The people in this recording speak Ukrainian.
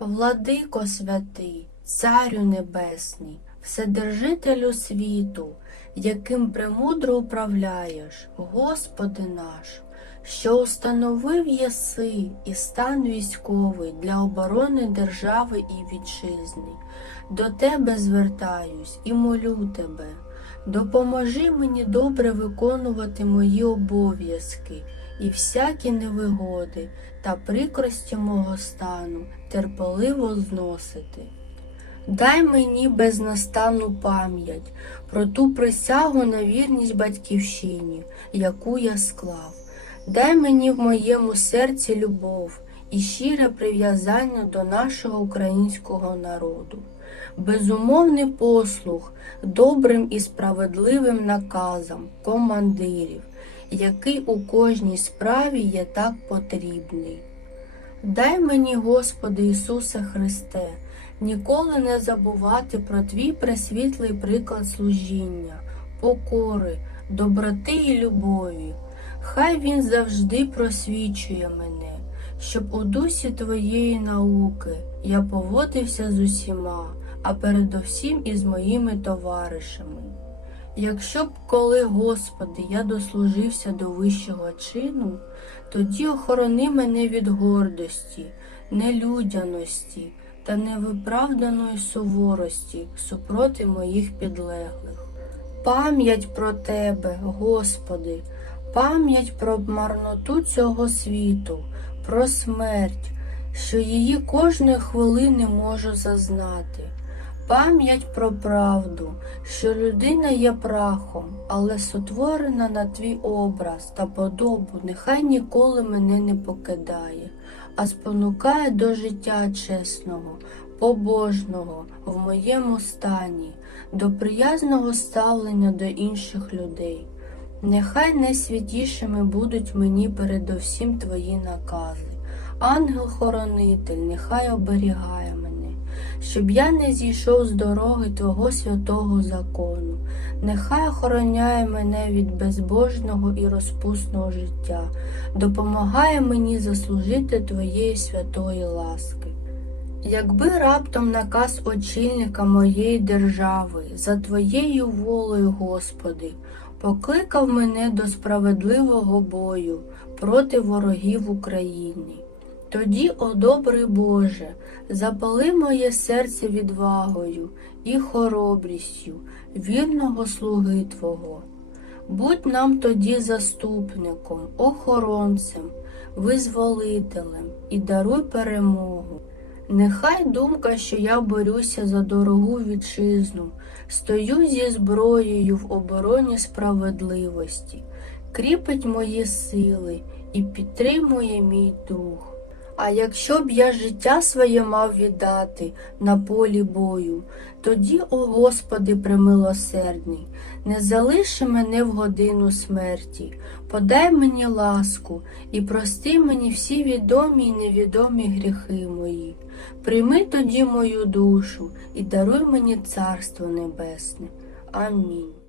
Владико святий, Царю Небесний, Вседержителю світу, яким премудро управляєш, Господи наш, що установив єси і стан військовий для оборони держави і вітчизни. До Тебе звертаюсь і молю Тебе. Допоможи мені добре виконувати мої обов'язки і всякі невигоди та прикрості мого стану терпеливо зносити. Дай мені безнастанну пам'ять про ту присягу на вірність батьківщині, яку я склав. Дай мені в моєму серці любов і щире прив'язання до нашого українського народу, безумовний послух добрим і справедливим наказам командирів, який у кожній справі є так потрібний. Дай мені, Господи Ісусе Христе, ніколи не забувати про Твій пресвітлий приклад служіння, покори, доброти і любові. Хай Він завжди просвічує мене, щоб у дусі Твоєї науки я поводився з усіма, а передовсім із моїми товаришами. Якщо б коли, Господи, я дослужився до вищого чину, тоді охорони мене від гордості, нелюдяності та невиправданої суворості супроти моїх підлеглих. Пам'ять про Тебе, Господи, пам'ять про марноту цього світу, про смерть, що її кожної хвилини можу зазнати. Пам'ять про правду, що людина є прахом, але сотворена на твій образ та подобу, нехай ніколи мене не покидає, а спонукає до життя чесного, побожного в моєму стані, до приязного ставлення до інших людей. Нехай найсвятішими будуть мені передовсім твої накази. Ангел-хоронитель, нехай оберігає щоб я не зійшов з дороги Твого святого закону. Нехай охороняє мене від безбожного і розпусного життя, допомагає мені заслужити Твоєї святої ласки. Якби раптом наказ очільника моєї держави за Твоєю волею, Господи, покликав мене до справедливого бою проти ворогів України. Тоді, о добрий Боже, запали моє серце відвагою і хоробрістю вірного слуги Твого. Будь нам тоді заступником, охоронцем, визволителем і даруй перемогу. Нехай думка, що я борюся за дорогу вітчизну, стою зі зброєю в обороні справедливості, кріпить мої сили і підтримує мій дух. А якщо б я життя своє мав віддати на полі бою, тоді, о Господи, примилосердний, не залиши мене в годину смерті, подай мені ласку і прости мені всі відомі і невідомі гріхи мої. Прийми тоді мою душу і даруй мені Царство Небесне. Амінь.